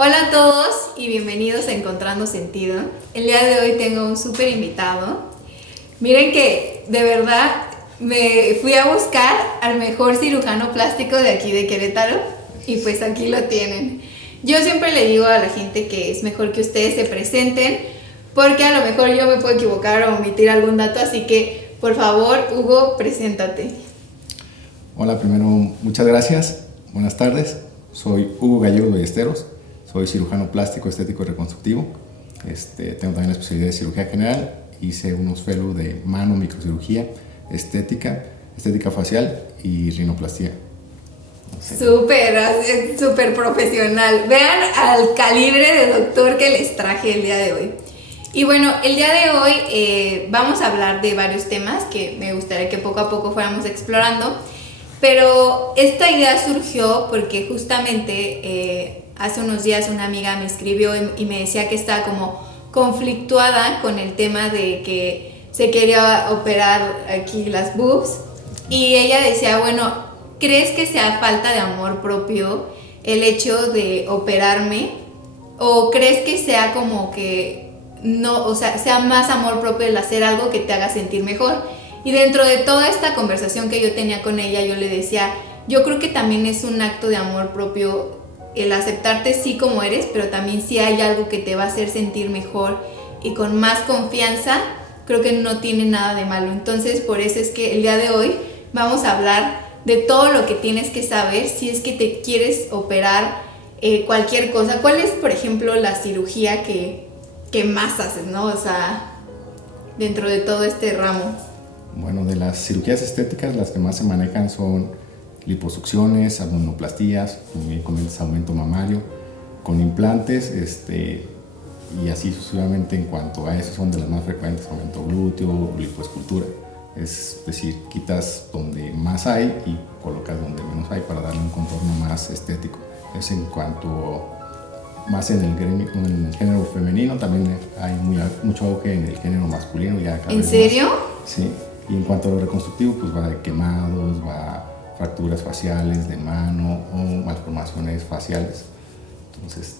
Hola a todos y bienvenidos a Encontrando Sentido. El día de hoy tengo un súper invitado. Miren que de verdad me fui a buscar al mejor cirujano plástico de aquí de Querétaro y pues aquí lo tienen. Yo siempre le digo a la gente que es mejor que ustedes se presenten porque a lo mejor yo me puedo equivocar o omitir algún dato, así que por favor, Hugo, preséntate. Hola, primero muchas gracias, buenas tardes. Soy Hugo Gallegos Ballesteros, soy cirujano plástico, estético y reconstructivo. Tengo también la especialidad de cirugía general, hice unos fellows de mano, microcirugía, estética facial y rinoplastia. Súper profesional. Vean al calibre de doctor que les traje el día de hoy. Y bueno, el día de hoy vamos a hablar de varios temas que me gustaría que poco a poco fuéramos explorando. Pero esta idea surgió porque justamente hace unos días una amiga me escribió y me decía que estaba como conflictuada con el tema de que se quería operar aquí las boobs. Y ella decía, bueno, ¿crees que sea falta de amor propio el hecho de operarme? ¿O crees que sea como que no, o sea, sea más amor propio el hacer algo que te haga sentir mejor? Y dentro de toda esta conversación que yo tenía con ella, yo le decía, yo creo que también es un acto de amor propio el aceptarte sí como eres, pero también si hay algo que te va a hacer sentir mejor y con más confianza, creo que no tiene nada de malo. Entonces, por eso es que el día de hoy vamos a hablar de todo lo que tienes que saber si es que te quieres operar cualquier cosa. ¿Cuál es, por ejemplo, la cirugía que más haces, ¿no? O sea, dentro de todo este ramo. Bueno, de las cirugías estéticas, las que más se manejan son liposucciones, abdominoplastías, con el aumento mamario, con implantes, y así sucesivamente. En cuanto a eso, son de las más frecuentes: aumento glúteo, lipoescultura. Es decir, quitas donde más hay y colocas donde menos hay para darle un contorno más estético. Es en cuanto más en el género femenino. También hay mucho auge en el género masculino. Ya cada ¿En vez serio? Más. Sí. Y en cuanto a lo reconstructivo, pues va de quemados, va fracturas faciales de mano o malformaciones faciales. Entonces,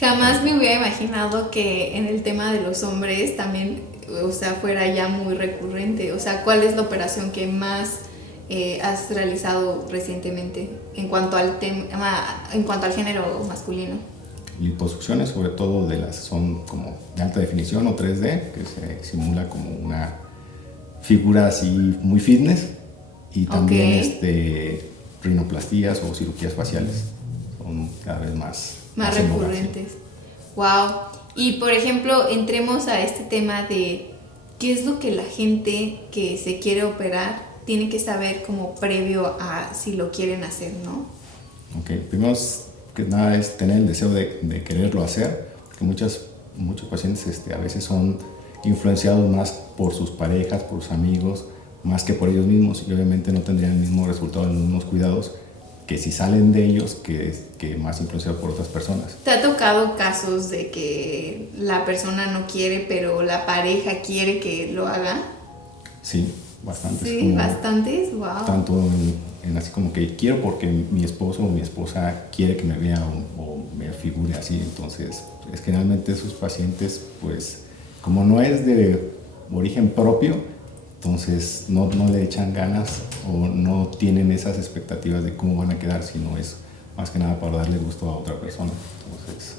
jamás me hubiera imaginado que en el tema de los hombres también, o sea, fuera ya muy recurrente. O sea, ¿cuál es la operación que más has realizado recientemente en cuanto al género masculino? Liposucciones, sobre todo son como de alta definición o 3D, que se simula como una figura así muy fitness, y también rinoplastías o cirugías faciales son cada vez más recurrentes. Wow. Y por ejemplo, entremos a este tema de qué es lo que la gente que se quiere operar tiene que saber como previo a si lo quieren hacer, ¿no? Ok, primero que nada es tener el deseo de quererlo hacer, porque muchos pacientes a veces son influenciados más por sus parejas, por sus amigos, más que por ellos mismos, y obviamente no tendrían el mismo resultado, los mismos cuidados que si salen de ellos, que más influenciados por otras personas. ¿Te ha tocado casos de que la persona no quiere, pero la pareja quiere que lo haga? Sí, bastantes. Sí, bastantes, wow. Tanto en así como que quiero porque mi esposo o mi esposa quiere que me vea o me figure así. Entonces, generalmente esos pacientes, pues, como no es de origen propio, entonces no le echan ganas o no tienen esas expectativas de cómo van a quedar, sino es más que nada para darle gusto a otra persona. Entonces,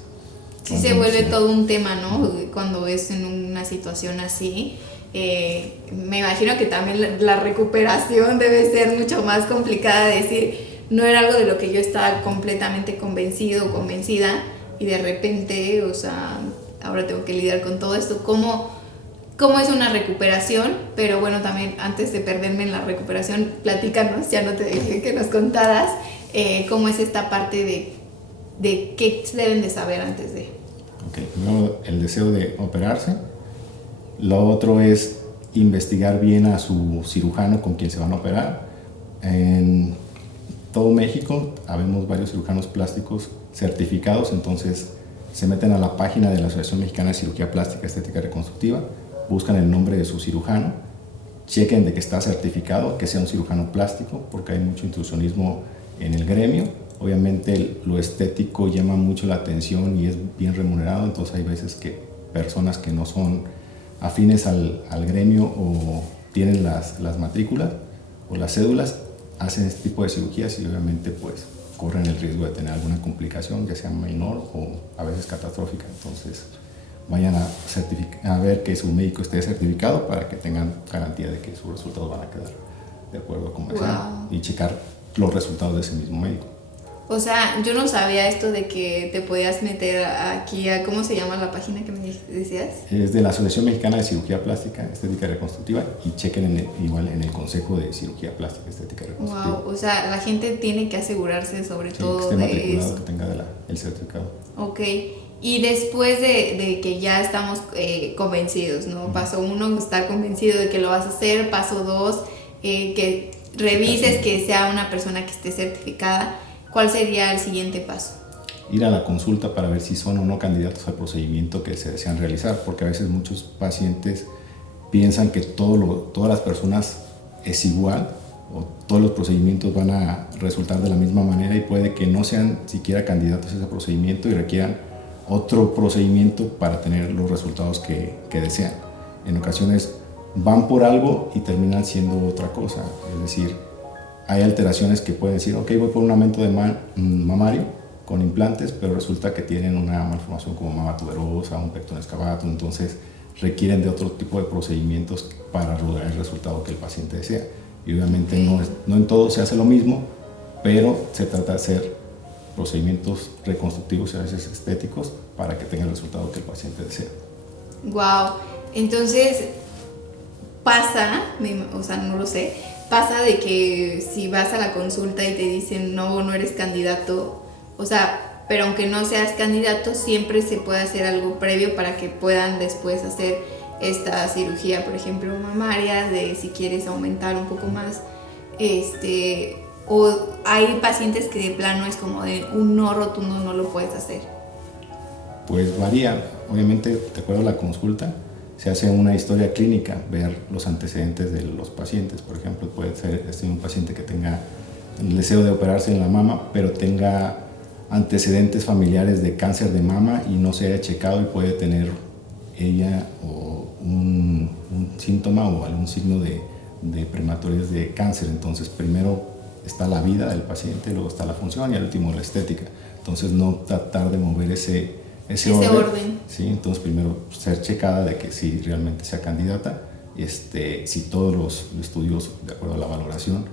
sí se vuelve todo un tema, ¿no? Cuando es en una situación así. Me imagino que también la recuperación debe ser mucho más complicada, de decir, no era algo de lo que yo estaba completamente convencido o convencida y de repente, o sea, ahora tengo que lidiar con todo esto. ¿Cómo es una recuperación? Pero bueno, también antes de perderme en la recuperación, platícanos, ya no te dejé que nos contaras cómo es esta parte de qué deben de saber antes de. Ok, primero el deseo de operarse. Lo otro es investigar bien a su cirujano con quien se van a operar. En todo México habemos varios cirujanos plásticos certificados, entonces se meten a la página de la Asociación Mexicana de Cirugía Plástica, Estética y Reconstructiva, buscan el nombre de su cirujano, chequen de que está certificado, que sea un cirujano plástico, porque hay mucho intrusionismo en el gremio, Obviamente lo estético llama mucho la atención y es bien remunerado, entonces hay veces que personas que no son afines al gremio o tienen las matrículas o las cédulas hacen este tipo de cirugías y obviamente pues corren el riesgo de tener alguna complicación, ya sea menor o a veces catastrófica. Entonces vayan a ver que su médico esté certificado para que tengan garantía de que sus resultados van a quedar de acuerdo con eso y checar los resultados de ese mismo médico. O sea, yo no sabía esto de que te podías meter aquí a, ¿cómo se llama la página que me decías? Es de la Asociación Mexicana de Cirugía Plástica, Estética y Reconstructiva, y chequen igual en el Consejo de Cirugía Plástica, Estética y Reconstructiva. Wow, o sea, la gente tiene que asegurarse sobre todo que esté de eso. Que tenga el certificado. Ok, y después de que ya estamos convencidos, ¿no? Paso 1, estar convencido de que lo vas a hacer. Paso 2, que revises que sea una persona que esté certificada. ¿Cuál sería el siguiente paso? Ir a la consulta para ver si son o no candidatos al procedimiento que se desean realizar, porque a veces muchos pacientes piensan que todas las personas es igual o todos los procedimientos van a resultar de la misma manera y puede que no sean siquiera candidatos a ese procedimiento y requieran otro procedimiento para tener los resultados que desean. En ocasiones van por algo y terminan siendo otra cosa, es decir, hay alteraciones que pueden decir, ok, voy por un aumento de mamario con implantes, pero resulta que tienen una malformación como mama tuberosa, un pectoral excavato, entonces requieren de otro tipo de procedimientos para lograr el resultado que el paciente desea. Y obviamente no en todo se hace lo mismo, pero se trata de hacer procedimientos reconstructivos y a veces estéticos para que tenga el resultado que el paciente desea. Wow, entonces pasa, o sea, no lo sé, pasa de que si vas a la consulta y te dicen no eres candidato, o sea, pero aunque no seas candidato siempre se puede hacer algo previo para que puedan después hacer esta cirugía, por ejemplo mamaria, de si quieres aumentar un poco más, o hay pacientes que de plano es como de un no rotundo, no lo puedes hacer. Pues varía, obviamente de acuerdo a la consulta se hace una historia clínica, ver los antecedentes de los pacientes. Por ejemplo, puede ser un paciente que tenga el deseo de operarse en la mama, pero tenga antecedentes familiares de cáncer de mama y no se haya checado y puede tener ella o un síntoma o algún signo de prematurez de cáncer. Entonces, primero está la vida del paciente, luego está la función y al último la estética. Entonces, no tratar de mover ese orden. ¿Sí? Entonces primero ser checada de que sí realmente sea candidata, si todos los estudios de acuerdo a la valoración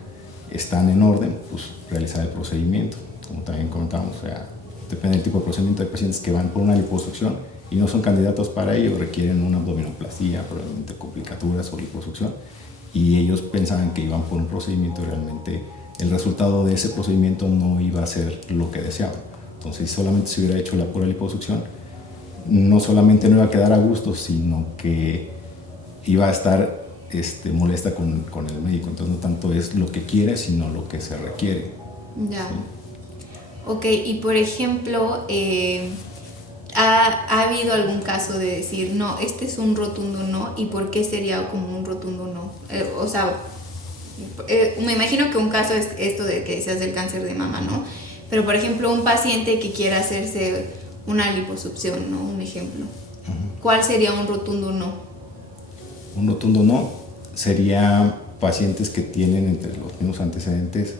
están en orden, pues realizar el procedimiento. Como también comentamos, o sea, depende del tipo de procedimiento. Hay pacientes que van por una liposucción y no son candidatos para ello, requieren una abdominoplastía, probablemente complicaturas o liposucción, y ellos pensaban que iban por un procedimiento y realmente el resultado de ese procedimiento no iba a ser lo que deseaban. Entonces, si solamente se hubiera hecho la pura liposucción, no solamente no iba a quedar a gusto, sino que iba a estar molesta con el médico. Entonces, no tanto es lo que quiere, sino lo que se requiere. Ya. ¿Sí? Ok, y por ejemplo, ¿ha habido algún caso de decir, no, este es un rotundo no? ¿Y por qué sería como un rotundo no? O sea, me imagino que un caso es esto de que se hace el cáncer de mama, ¿no? Pero, por ejemplo, un paciente que quiera hacerse una liposucción, ¿no? Un ejemplo. ¿Cuál sería un rotundo no? Un rotundo no sería pacientes que tienen entre los mismos antecedentes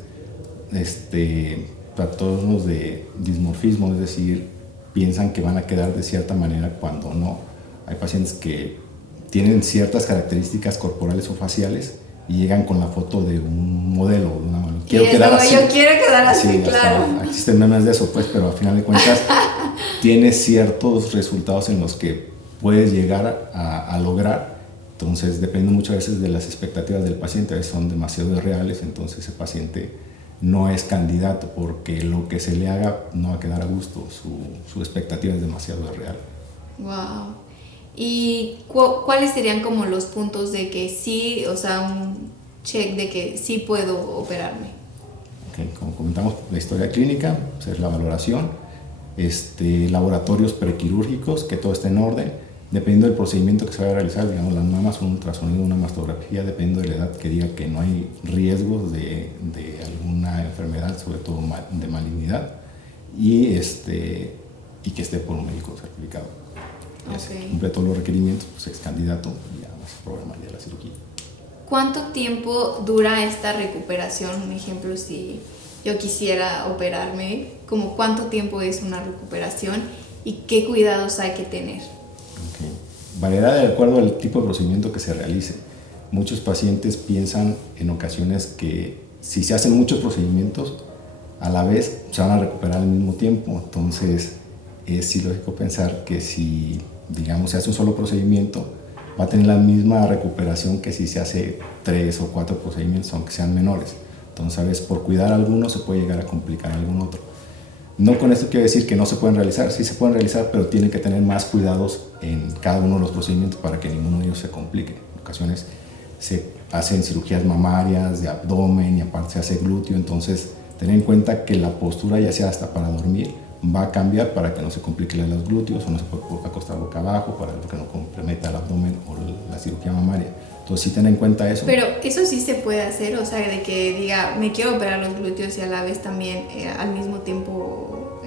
trastornos de dismorfismo, es decir, piensan que van a quedar de cierta manera cuando no. Hay pacientes que tienen ciertas características corporales o faciales y llegan con la foto de un modelo, de una mano. Yo quiero quedar así, sí, claro. Existen memes de eso, pues, pero al final de cuentas tienes ciertos resultados en los que puedes llegar a lograr. Entonces depende muchas veces de las expectativas del paciente, a veces son demasiado irreales, entonces ese paciente no es candidato porque lo que se le haga no va a quedar a gusto, su expectativa es demasiado irreal. Wow. ¿Y cuáles serían como los puntos de que sí, o sea, un check de que sí puedo operarme? Okay, como comentamos, la historia clínica, hacer la valoración, laboratorios prequirúrgicos, que todo esté en orden, dependiendo del procedimiento que se vaya a realizar, digamos las mamas, un ultrasonido, una mastografía, dependiendo de la edad que diga que no hay riesgos de alguna enfermedad enfermedad, sobre todo de malignidad, y que esté por un médico certificado. Y así cumple todos los requerimientos, pues es candidato y ya se programaría la cirugía. ¿Cuánto tiempo dura esta recuperación? Un ejemplo, si yo quisiera operarme, ¿como cuánto tiempo es una recuperación y qué cuidados hay que tener? Okay. Variará de acuerdo al tipo de procedimiento que se realice. Muchos pacientes piensan en ocasiones que si se hacen muchos procedimientos a la vez se van a recuperar al mismo tiempo. Entonces es ilógico pensar que si, digamos, se hace un solo procedimiento va a tener la misma recuperación que si se hace 3 o 4 procedimientos, aunque sean menores. Entonces, a veces por cuidar a alguno se puede llegar a complicar a algún otro. No con esto quiero decir que no se pueden realizar, sí se pueden realizar, pero tienen que tener más cuidados en cada uno de los procedimientos para que ninguno de ellos se complique. En ocasiones se hacen cirugías mamarias, de abdomen y aparte se hace glúteo, entonces tener en cuenta que la postura, ya sea hasta para dormir, va a cambiar para que no se complique los glúteos o no se puede acostar boca abajo para que no comprometa el abdomen o la cirugía mamaria. Entonces sí tener en cuenta eso. Pero eso sí se puede hacer, o sea, de que diga, me quiero operar los glúteos y a la vez también al mismo tiempo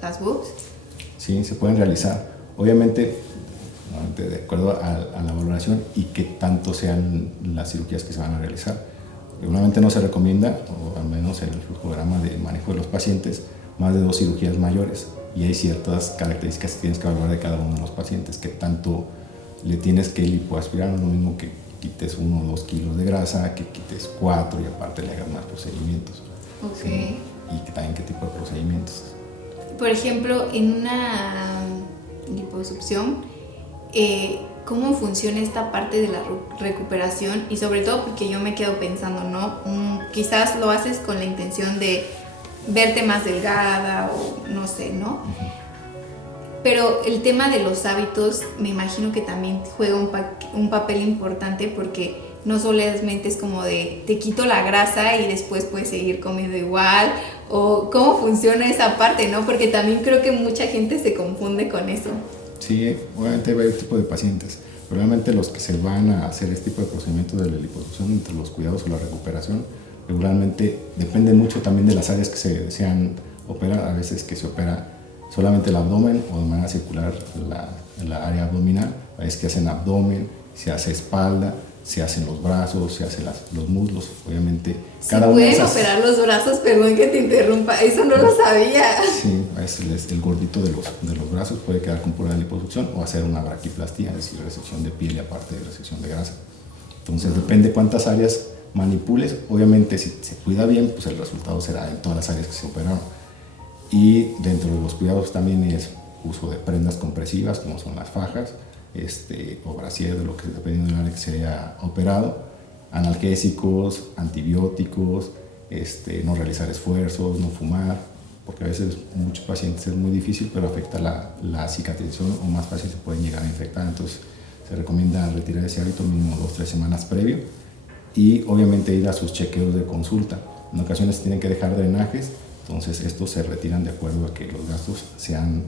las boobs. Sí, se pueden realizar. Obviamente, de acuerdo a la valoración y qué tanto sean las cirugías que se van a realizar. Regularmente no se recomienda, o al menos en el programa de manejo de los pacientes, más de 2 cirugías mayores. Y hay ciertas características que tienes que evaluar de cada uno de los pacientes, que tanto le tienes que lipoaspirar, no es lo mismo que quites 1 o 2 kilos de grasa, que quites 4 y aparte le hagas más procedimientos. Okay. ¿Sí? Y también qué tipo de procedimientos. Por ejemplo, en una liposucción, ¿cómo funciona esta parte de la recuperación? Y sobre todo porque yo me quedo pensando, ¿no? Quizás lo haces con la intención de verte más delgada o no sé, ¿no? Uh-huh. Pero el tema de los hábitos me imagino que también juega un papel importante porque no solamente es como de te quito la grasa y después puedes seguir comiendo igual, o cómo funciona esa parte, ¿no? Porque también creo que mucha gente se confunde con eso. Sí, obviamente hay varios tipos de pacientes. Probablemente los que se van a hacer este tipo de procedimientos de la liposucción, entre los cuidados o la recuperación, regularmente depende mucho también de las áreas que se desean operar. A veces que se opera solamente el abdomen o de manera circular la área abdominal, a veces que hacen abdomen, se hace espalda, se hacen los brazos, se hacen los muslos, obviamente. Cada uno pueden operar los brazos, perdón que te interrumpa, eso no lo sabía. Sí, a veces el gordito de los brazos puede quedar con pura liposucción o hacer una braquiplastía, es decir, resección de piel y aparte de resección de grasa. Entonces depende cuántas áreas manipules, obviamente si se cuida bien, pues el resultado será en todas las áreas que se operaron. Y dentro de los cuidados también es uso de prendas compresivas como son las fajas, o brasier, de lo que dependiendo del área que se haya operado, analgésicos, antibióticos, no realizar esfuerzos, no fumar, porque a veces muchos pacientes es muy difícil, pero afecta la cicatrización o más fácil se pueden llegar a infectar. Entonces se recomienda retirar ese hábito mínimo 2-3 semanas previo y obviamente ir a sus chequeos de consulta. En ocasiones tienen que dejar drenajes, entonces estos se retiran de acuerdo a que los gastos sean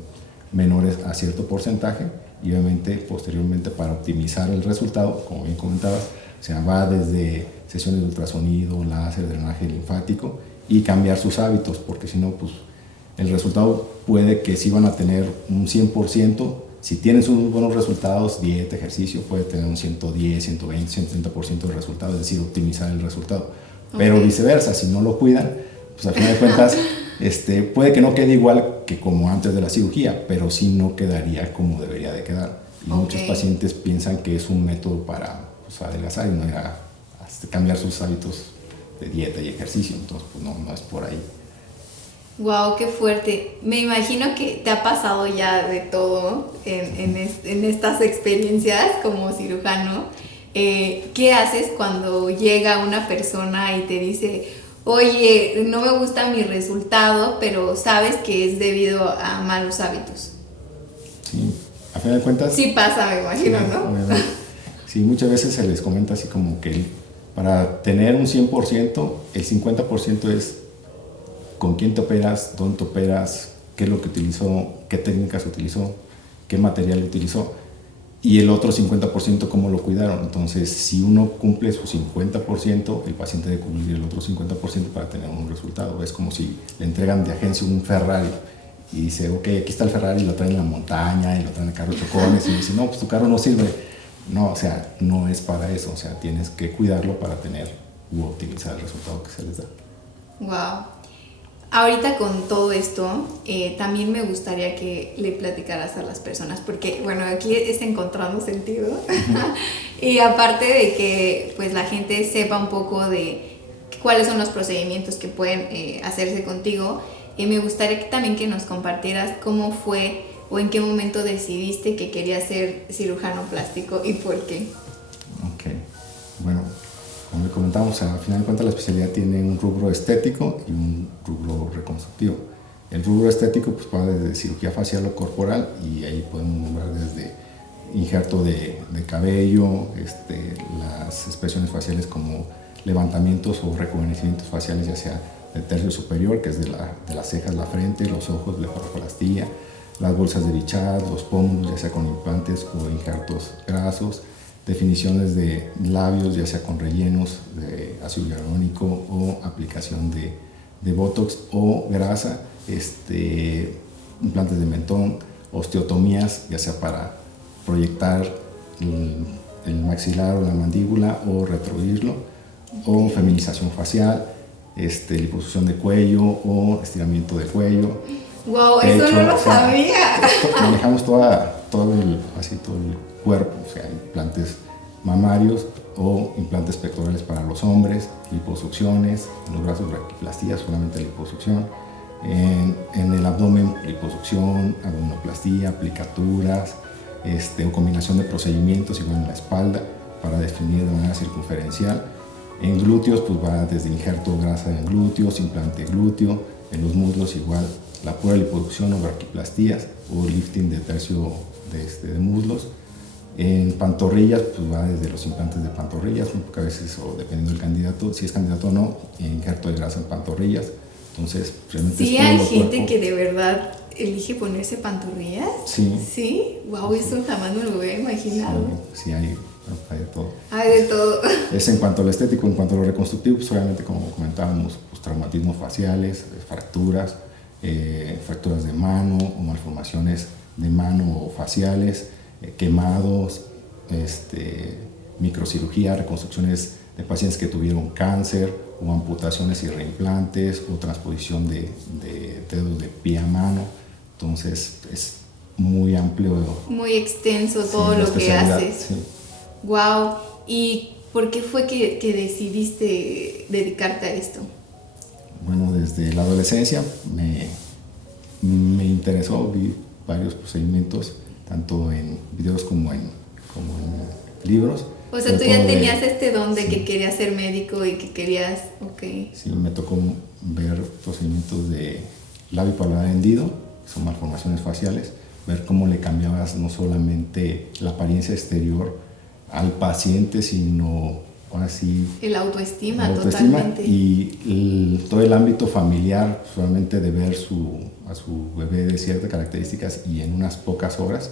menores a cierto porcentaje y obviamente posteriormente para optimizar el resultado, como bien comentabas, se va desde sesiones de ultrasonido, láser, drenaje linfático y cambiar sus hábitos, porque si no, pues el resultado puede que sí van a tener un 100%, si tienen sus buenos resultados, dieta, ejercicio, puede tener un 110, 120, 130% de resultado, es decir, optimizar el resultado. Pero viceversa, si no lo cuidan, pues al final de cuentas puede que no quede igual que como antes de la cirugía, pero sí no quedaría como debería de quedar. Y muchos pacientes piensan que es un método para adelgazar y no era cambiar sus hábitos de dieta y ejercicio, entonces pues no es por ahí. Wow, qué fuerte. Me imagino que te ha pasado ya de todo en estas experiencias como cirujano. ¿Qué haces cuando llega una persona y te dice, oye, no me gusta mi resultado, pero sabes que es debido a malos hábitos? Sí, a fin de cuentas. Sí pasa, me imagino, sí, ¿no? Obviamente. Sí, muchas veces se les comenta así como que para tener un 100%, el 50% es con quién te operas, dónde te operas, qué es lo que utilizó, qué técnicas utilizó, qué material utilizó. y el otro 50% cómo lo cuidaron. Entonces, si uno cumple su 50%, el paciente debe cumplir el otro 50% para tener un resultado. Es como si le entregan de agencia un Ferrari y dice, ok, aquí está el Ferrari, y lo traen en la montaña y lo traen en carro de chocones y dice, no, pues tu carro no sirve. No, o sea, no es para eso, o sea, tienes que cuidarlo para tener u optimizar el resultado que se les da. Wow. Ahorita con todo esto, también me gustaría que le platicaras a las personas, porque bueno, aquí es encontrando sentido. Y aparte de que pues la gente sepa un poco de cuáles son los procedimientos que pueden hacerse contigo, me gustaría que también que nos compartieras cómo fue o en qué momento decidiste que querías ser cirujano plástico y por qué. Ok, bueno, como le comentamos, al final de cuentas la especialidad tiene un rubro estético y un rubro reconstructivo. El rubro estético pues va desde cirugía facial o corporal, y ahí podemos nombrar desde injerto de cabello, las expresiones faciales como levantamientos o rejuvenecimientos faciales, ya sea del tercio superior, que es de las cejas, la frente, los ojos, blefaroplastía, las bolsas de Bichat, los pómulos, ya sea con implantes o injertos grasos, definiciones de labios, ya sea con rellenos de ácido hialurónico o aplicación de botox o grasa, implantes de mentón, osteotomías, ya sea para proyectar el maxilar o la mandíbula o retroirlo, o feminización facial, liposucción de cuello o estiramiento de cuello. ¡Wow! Eso no lo sabía. Manejamos todo el cuerpo, o sea, implantes mamarios o implantes pectorales para los hombres, liposucciones, en los brazos braquiplastías, solamente liposucción, en el abdomen liposucción, abdominoplastía, aplicaturas, o combinación de procedimientos, igual en la espalda para definir de manera circunferencial. En glúteos pues va desde injerto de grasa en glúteos, implante glúteo, en los muslos igual la pura liposucción o braquiplastías o lifting de tercio de muslos. En pantorrillas pues va desde los implantes de pantorrillas, porque a veces, o dependiendo del candidato, si es candidato o no, injerto de grasa en pantorrillas. Entonces realmente sí, hay gente que de verdad elige ponerse pantorrillas. Sí. Sí, wow, eso jamás me lo hubiera imaginado. Sí, hay de todo. Hay de todo. Es en cuanto a lo estético. En cuanto a lo reconstructivo, pues obviamente, como comentábamos, pues traumatismos faciales, fracturas de mano o malformaciones de mano o faciales, quemados, microcirugía, reconstrucciones de pacientes que tuvieron cáncer o amputaciones y reimplantes o transposición de dedos de pie a mano. Entonces es muy amplio. Muy extenso todo lo que haces. Sí. Wow. ¿Y por qué fue que decidiste dedicarte a esto? Bueno, desde la adolescencia me interesó, vi varios procedimientos, tanto en videos como en libros. O sea, tú ya tenías don de que querías ser médico y que querías, ok. Sí, me tocó ver procedimientos de labio paladar hendido, son malformaciones faciales, ver cómo le cambiabas no solamente la apariencia exterior al paciente, sino ahora sí el autoestima totalmente. Y todo el ámbito familiar, solamente de ver a su bebé de ciertas características y en unas pocas horas,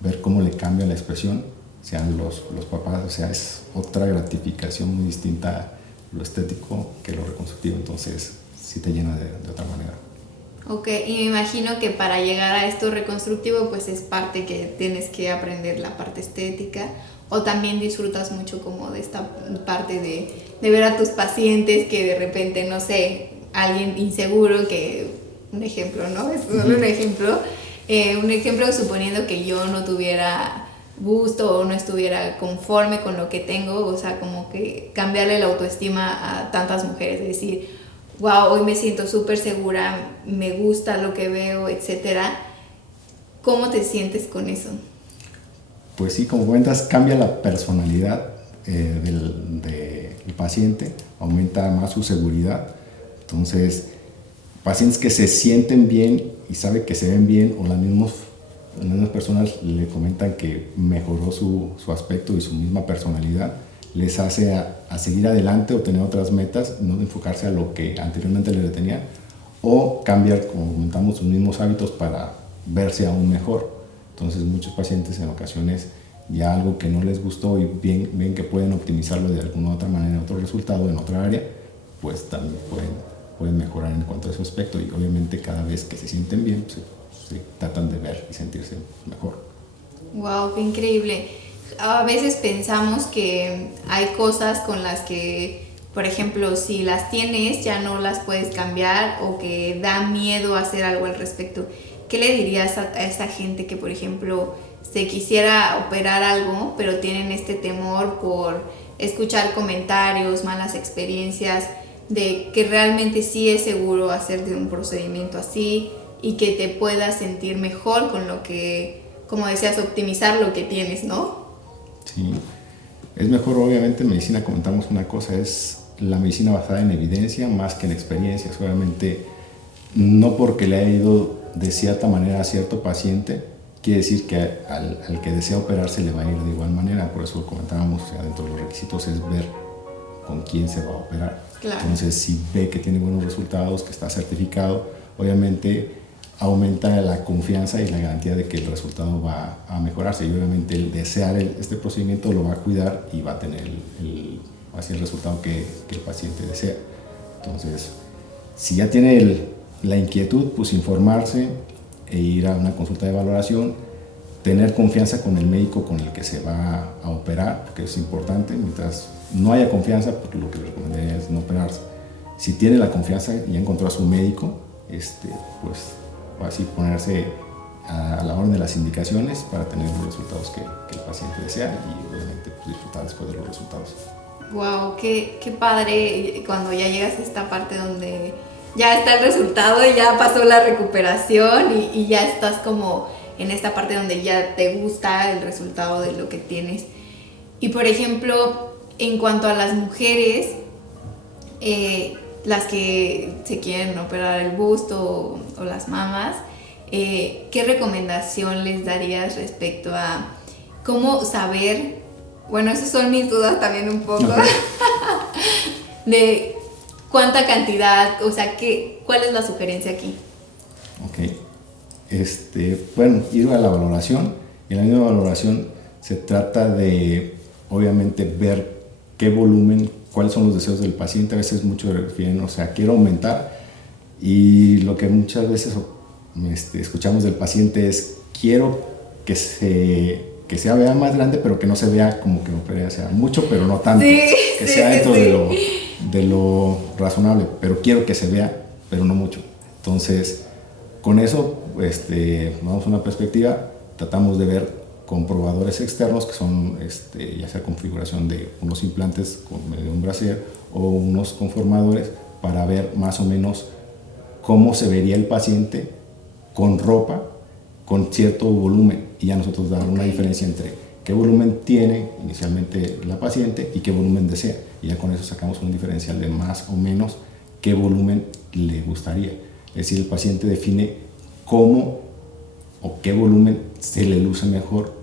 ver cómo le cambia la expresión, sean los papás, o sea, es otra gratificación muy distinta a lo estético que lo reconstructivo, entonces sí te llena de otra manera. Ok, y me imagino que para llegar a esto reconstructivo, pues es parte que tienes que aprender la parte estética, o también disfrutas mucho como de esta parte de ver a tus pacientes que de repente, no sé, alguien inseguro que, un ejemplo, ¿no? Es solo un ejemplo suponiendo que yo no tuviera gusto o no estuviera conforme con lo que tengo, o sea, como que cambiarle la autoestima a tantas mujeres, decir, wow, hoy me siento súper segura, me gusta lo que veo, etcétera. ¿Cómo te sientes con eso? Pues sí, como comentas, cambia la personalidad del paciente, aumenta más su seguridad. Entonces, pacientes que se sienten bien y saben que se ven bien, o las mismas personas le comentan que mejoró su aspecto y su misma personalidad, les hace a seguir adelante o tener otras metas, no enfocarse a lo que anteriormente le detenía, o cambiar, como comentamos, sus mismos hábitos para verse aún mejor. Entonces muchos pacientes en ocasiones ya algo que no les gustó y ven que pueden optimizarlo de alguna otra manera, otro resultado en otra área, pues también pueden mejorar en cuanto a ese aspecto, y obviamente cada vez que se sienten bien, pues, se tratan de ver y sentirse mejor. Wow, qué increíble. A veces pensamos que hay cosas con las que, por ejemplo, si las tienes ya no las puedes cambiar, o que da miedo hacer algo al respecto. ¿Qué le dirías a esa gente que, por ejemplo, se quisiera operar algo, pero tienen este temor por escuchar comentarios, malas experiencias, de que realmente sí es seguro hacerte un procedimiento así y que te puedas sentir mejor con lo que, como decías, optimizar lo que tienes, ¿no? Sí, es mejor, obviamente, en medicina comentamos una cosa, es la medicina basada en evidencia más que en experiencias. Obviamente, no porque le haya ido de cierta manera a cierto paciente, quiere decir que al que desea operarse le va a ir de igual manera. Por eso comentábamos, dentro de los requisitos es ver con quién se va a operar. Claro. Entonces, si ve que tiene buenos resultados, que está certificado, obviamente aumenta la confianza y la garantía de que el resultado va a mejorarse, y obviamente el desear este procedimiento lo va a cuidar y va a tener así el resultado que el paciente desea. Entonces, si ya tiene la inquietud, pues informarse e ir a una consulta de valoración, tener confianza con el médico con el que se va a operar, porque es importante. Mientras no haya confianza, pues lo que le recomendaría es no operarse. Si tiene la confianza y ya encontró a su médico, pues así ponerse a la orden de las indicaciones para tener los resultados que el paciente desea, y obviamente pues, disfrutar después de los resultados. Wow, qué padre cuando ya llegas a esta parte donde ya está el resultado y ya pasó la recuperación y ya estás como en esta parte donde ya te gusta el resultado de lo que tienes. Y por ejemplo, en cuanto a las mujeres, las que se quieren operar el busto o las mamas, ¿qué recomendación les darías respecto a cómo saber? Bueno, esas son mis dudas también un poco. De cuánta cantidad, o sea, ¿cuál es la sugerencia aquí? Ok. Bueno, ir a la valoración. En la misma valoración se trata de, obviamente, ver qué volumen, cuáles son los deseos del paciente. A veces muchos refieren, o sea, quiero aumentar, y lo que muchas veces escuchamos del paciente es, quiero que sea vea más grande, pero que no se vea como que operé, sea mucho, pero no tanto, sí, que sí, sea dentro sí. de lo razonable, pero quiero que se vea, pero no mucho. Entonces, con eso, vamos a una perspectiva, tratamos de ver comprobadores externos, que son ya sea configuración de unos implantes con medio de un brasier o unos conformadores, para ver más o menos cómo se vería el paciente con ropa, con cierto volumen, y ya nosotros dar una diferencia entre qué volumen tiene inicialmente la paciente y qué volumen desea, y ya con eso sacamos un diferencial de más o menos qué volumen le gustaría. Es decir, el paciente define cómo o qué volumen se le luce mejor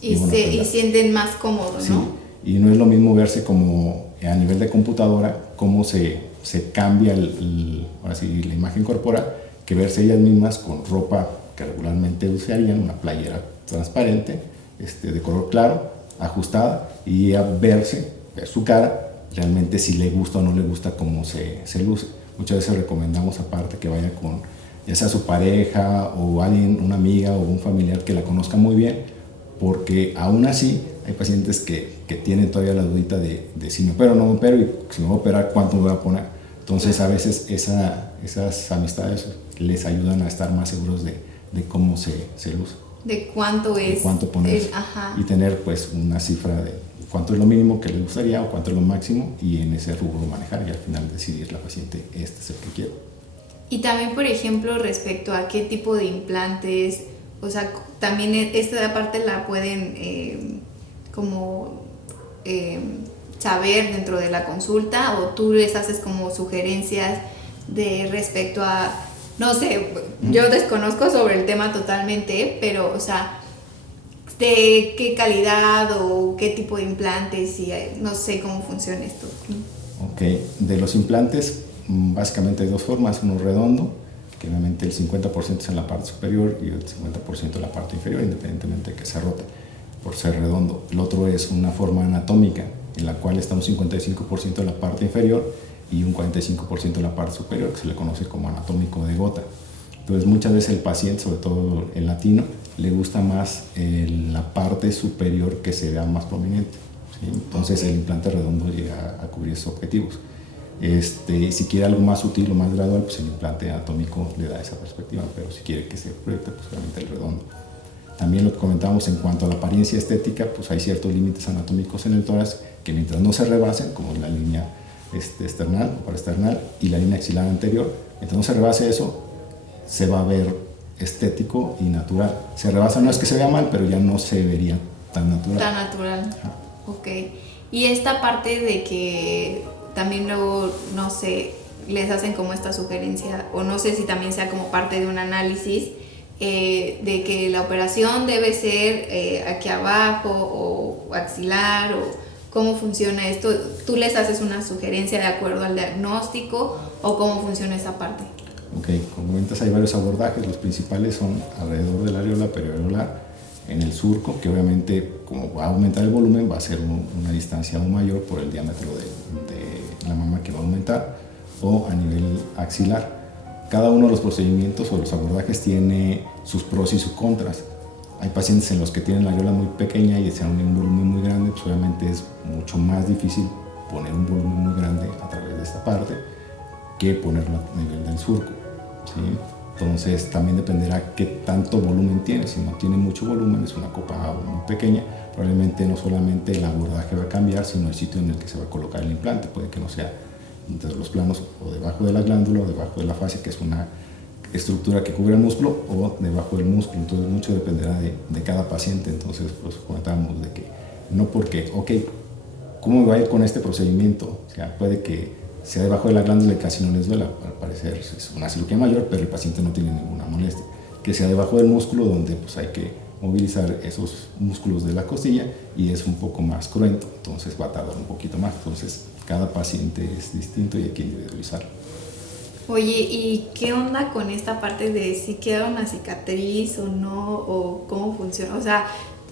y sienten más cómodos, ¿no? Sí, y no es lo mismo verse como a nivel de computadora, cómo se cambia ahora sí, la imagen corporal, que verse ellas mismas con ropa que regularmente usarían, una playera transparente, de color claro, ajustada, y a ver su cara, realmente si le gusta o no le gusta cómo se luce. Muchas veces recomendamos aparte que vaya con ya sea su pareja o alguien, una amiga o un familiar que la conozca muy bien, porque aún así hay pacientes que tienen todavía la dudita de si me opero o no me opero, y si me voy a operar, ¿cuánto me voy a poner? Entonces a veces esas amistades les ayudan a estar más seguros de cómo se luce. De cuánto es. De cuánto poner. Y tener pues una cifra de cuánto es lo mínimo que le gustaría o cuánto es lo máximo, y en ese rubro manejar, y al final decidir la paciente, este es el que quiero. Y también, por ejemplo, respecto a qué tipo de implantes, o sea, también esta parte la pueden saber dentro de la consulta, o tú les haces como sugerencias de respecto a, no sé, yo desconozco sobre el tema totalmente, pero, o sea, de qué calidad o qué tipo de implantes, y no sé cómo funciona esto. Ok, de los implantes básicamente hay dos formas, uno redondo, que obviamente el 50% es en la parte superior y el 50% en la parte inferior, independientemente de que se rote. por ser redondo. El otro es una forma anatómica en la cual está un 55% en la parte inferior y un 45% en la parte superior, que se le conoce como anatómico de gota. Entonces muchas veces el paciente, sobre todo el latino, le gusta más la parte superior que se vea más prominente, ¿sí? Entonces el implante redondo llega a cubrir esos objetivos. Si quiere algo más sutil o más gradual, pues el implante anatómico le da esa perspectiva, pero si quiere que se proyecte, pues obviamente el redondo. También lo que comentábamos en cuanto a la apariencia estética, pues hay ciertos límites anatómicos en el tórax que mientras no se rebasen, como la línea external o paraesternal y la línea axilar anterior, mientras no se rebase eso, se va a ver estético y natural. Se rebasa, no es que se vea mal, pero ya no se vería tan natural. Tan natural. Ajá. Ok. Y esta parte de que también luego, no sé, les hacen como esta sugerencia, o no sé si también sea como parte de un análisis, de que la operación debe ser aquí abajo o axilar, o cómo funciona esto. ¿Tú les haces una sugerencia de acuerdo al diagnóstico o cómo funciona esa parte? Ok, como comentas, hay varios abordajes. Los principales son alrededor de la areola perioreolar, en el surco, que obviamente como va a aumentar el volumen va a ser una distancia aún mayor por el diámetro de la mama que va a aumentar, o a nivel axilar. Cada uno de los procedimientos o los abordajes tiene sus pros y sus contras. Hay pacientes en los que tienen la areola muy pequeña y desean un volumen muy grande, pues obviamente es mucho más difícil poner un volumen muy grande a través de esta parte que ponerlo a nivel del surco, ¿sí? Entonces también dependerá qué tanto volumen tiene. Si no tiene mucho volumen, es una copa muy pequeña, probablemente no solamente el abordaje va a cambiar, sino el sitio en el que se va a colocar el implante. Puede que no sea entre los planos o debajo de la glándula o debajo de la fascia, que es una estructura que cubre el músculo, o debajo del músculo. Entonces mucho dependerá de cada paciente. Entonces pues comentábamos de que no porque, ok, ¿cómo me va a ir con este procedimiento? O sea, puede que sea debajo de la glándula y casi no les duela, al parecer es una cirugía mayor, pero el paciente no tiene ninguna molestia. Que sea debajo del músculo, donde pues hay que movilizar esos músculos de la costilla y es un poco más cruento, entonces va a tardar un poquito más. Entonces cada paciente es distinto y hay que individualizarlo. Oye, ¿y qué onda con esta parte de si queda una cicatriz o no, o cómo funciona? O sea,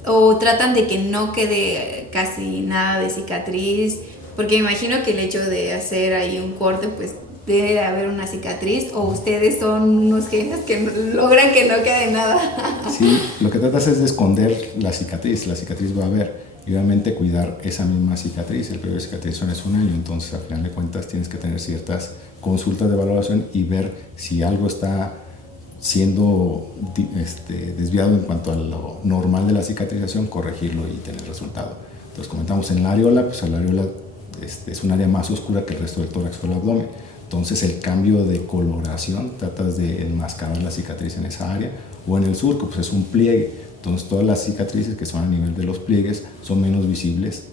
o tratan de que no quede casi nada de cicatriz, porque me imagino que el hecho de hacer ahí un corte, pues debe de haber una cicatriz, o ustedes son unos genios que logran que no quede nada. Sí, lo que tratas es de esconder la cicatriz va a haber, y obviamente cuidar esa misma cicatriz. El periodo de cicatrización es un año, entonces al final de cuentas tienes que tener ciertas consultas de valoración y ver si algo está siendo desviado en cuanto a lo normal de la cicatrización, corregirlo y tener resultado. Entonces comentamos en la areola, pues la areola es un área más oscura que el resto del tórax o el abdomen. Entonces el cambio de coloración, tratas de enmascarar la cicatriz en esa área, o en el surco, pues es un pliegue. Entonces todas las cicatrices que son a nivel de los pliegues son menos visibles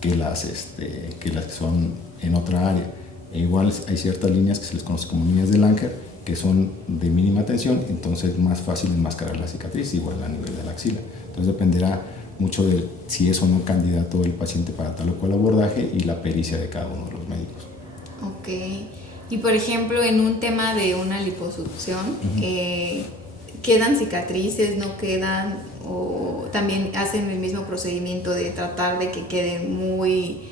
que las que son en otra área. E igual hay ciertas líneas que se les conoce como líneas de Langer, que son de mínima tensión, entonces es más fácil enmascarar la cicatriz, igual a nivel de la axila. Entonces dependerá mucho de si es o no candidato el paciente para tal o cual abordaje y la pericia de cada uno de los médicos. Ok. Y por ejemplo, en un tema de una liposucción, ¿quedan cicatrices, no quedan? ¿O también hacen el mismo procedimiento de tratar de que quede muy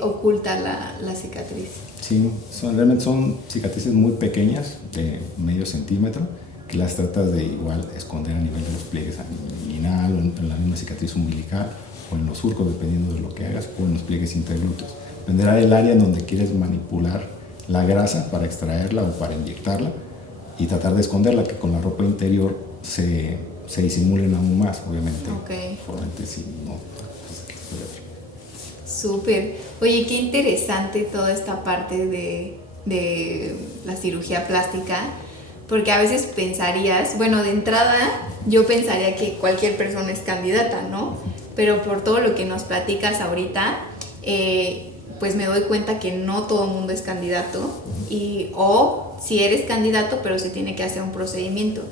oculta la cicatriz? Sí, realmente son cicatrices muy pequeñas, de medio centímetro, que las tratas de igual esconder a nivel de los pliegues inguinal, o en la misma cicatriz umbilical, o en los surcos, dependiendo de lo que hagas, o en los pliegues interglúteos. Dependerá del área en donde quieres manipular la grasa para extraerla o para inyectarla, y tratar de esconderla, que con la ropa interior se disimulen aún más, obviamente. Okay. Obviamente sí, no. Súper. Oye, qué interesante toda esta parte de la cirugía plástica, porque a veces pensarías, bueno, de entrada yo pensaría que cualquier persona es candidata, ¿no? Pero por todo lo que nos platicas ahorita, pues me doy cuenta que no todo el mundo es candidato, o si eres candidato, pero se tiene que hacer un procedimiento.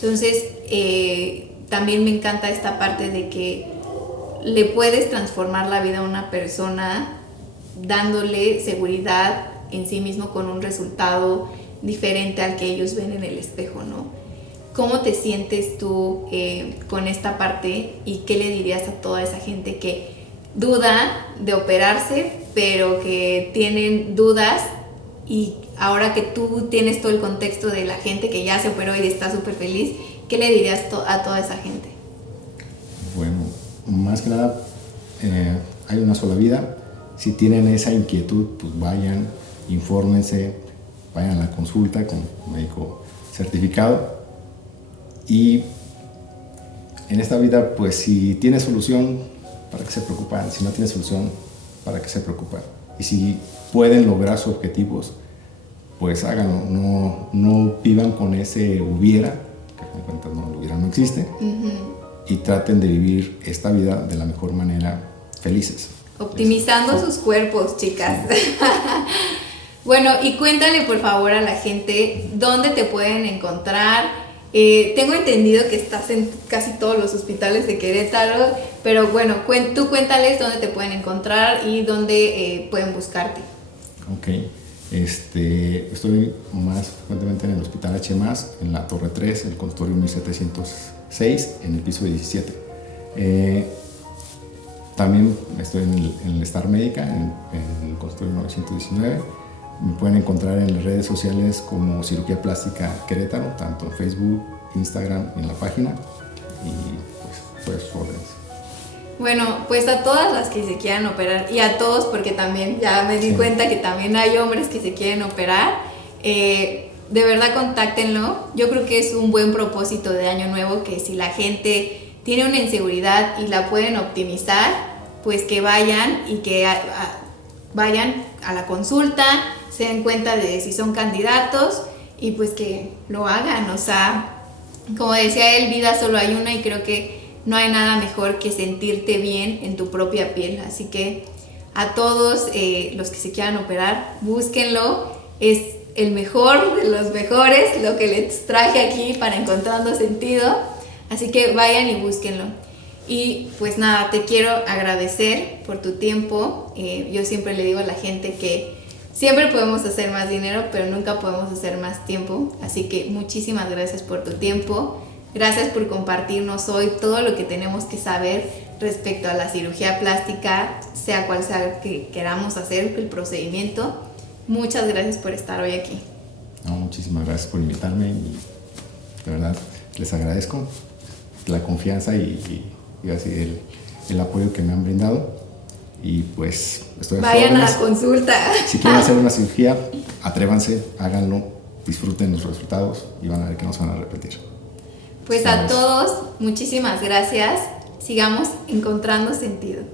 Entonces, también me encanta esta parte de que le puedes transformar la vida a una persona dándole seguridad en sí mismo con un resultado diferente al que ellos ven en el espejo, ¿no? ¿cómo te sientes tú con esta parte y qué le dirías a toda esa gente que duda de operarse, pero que tienen dudas, y ahora que tú tienes todo el contexto de la gente que ya se operó y está súper feliz, ¿qué le dirías a toda esa gente? Bueno, más que nada, hay una sola vida. Si tienen esa inquietud, pues vayan, infórmense, vayan a la consulta con un médico certificado. Y en esta vida, pues si tiene solución, ¿para qué se preocupan? Si no tiene solución, ¿para qué se preocupan? Y si pueden lograr sus objetivos, pues háganlo. No vivan con ese hubiera, que a fin de cuentas no, el hubiera no existe. Y traten de vivir esta vida de la mejor manera, felices. Optimizando sus cuerpos, chicas. Sí. Bueno, y cuéntale por favor a la gente dónde te pueden encontrar. Tengo entendido que estás en casi todos los hospitales de Querétaro, pero bueno, tú cuéntales dónde te pueden encontrar y dónde pueden buscarte. Ok, estoy más frecuentemente en el Hospital H+, en la Torre 3, el consultorio 1706, en el piso 17. También estoy en el Star Médica, en el consultorio 919. Me pueden encontrar en las redes sociales como Cirugía Plástica Querétaro, tanto en Facebook, Instagram, en la página, y pues órdenes. Bueno, pues a todas las que se quieran operar, y a todos, porque también ya me di cuenta que también hay hombres que se quieren operar, de verdad contáctenlo. Yo creo que es un buen propósito de año nuevo, que si la gente tiene una inseguridad y la pueden optimizar, pues que vayan y que vayan a la consulta, se den cuenta de si son candidatos y pues que lo hagan. O sea, como decía él, vida solo hay una, y creo que no hay nada mejor que sentirte bien en tu propia piel. Así que a todos los que se quieran operar, búsquenlo. Es el mejor de los mejores, lo que les traje aquí para Encontrando Sentido. Así que vayan y búsquenlo. Y pues nada, te quiero agradecer por tu tiempo. Yo siempre le digo a la gente que siempre podemos hacer más dinero, pero nunca podemos hacer más tiempo. Así que muchísimas gracias por tu tiempo. Gracias por compartirnos hoy todo lo que tenemos que saber respecto a la cirugía plástica, sea cual sea que queramos hacer el procedimiento. Muchas gracias por estar hoy aquí. No, muchísimas gracias por invitarme, y de verdad les agradezco la confianza y así el apoyo que me han brindado. Y pues estoy a sus órdenes. Vayan a la consulta. Si quieren hacer una cirugía, atrévanse, háganlo, disfruten los resultados y van a ver que no se van a repetir. Pues a todos, muchísimas gracias. Sigamos encontrando sentido.